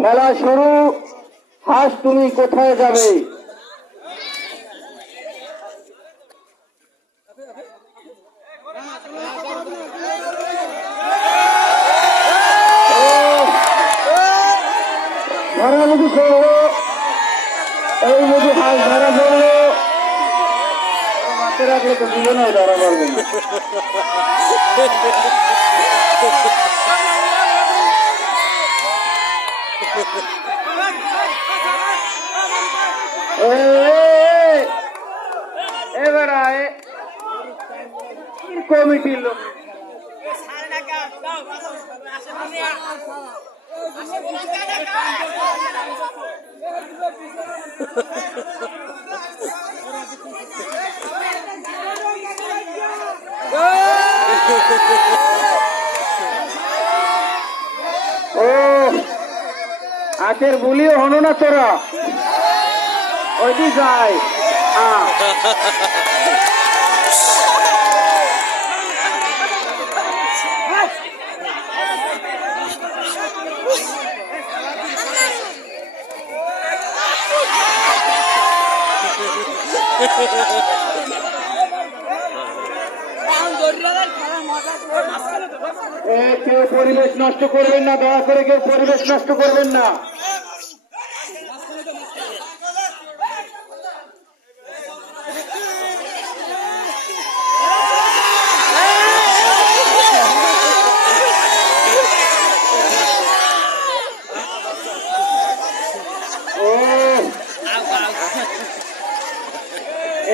খেলা শুরু। হাঁস তুমি কোথায় যাবে? ধরামুখি করলো, এই যদি হাঁস ধরা পড়লো মাঠে রাখলে তো দুজনেও ধরা পড়বে না। এবার কমিটির লোক ও আখের বলিও হনো না তোরা ওইটি যায়। কেউ পরিবেশ নষ্ট করবেন না, দয়া করে কেউ পরিবেশ নষ্ট করবেন না।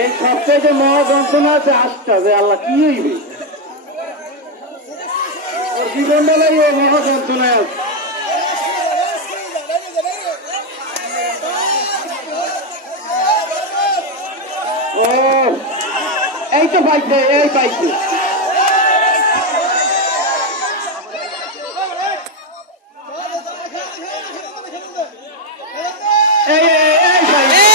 এই সবচেয়ে মহা যন্ত্রণা আছে হাঁসটা, যে আল্লাহ কি হইবে জীবনটা লাগে মহা যন্ত্রণায় আছে। ও এই তো পাইছে, এই পাইছে। এই পাইছে।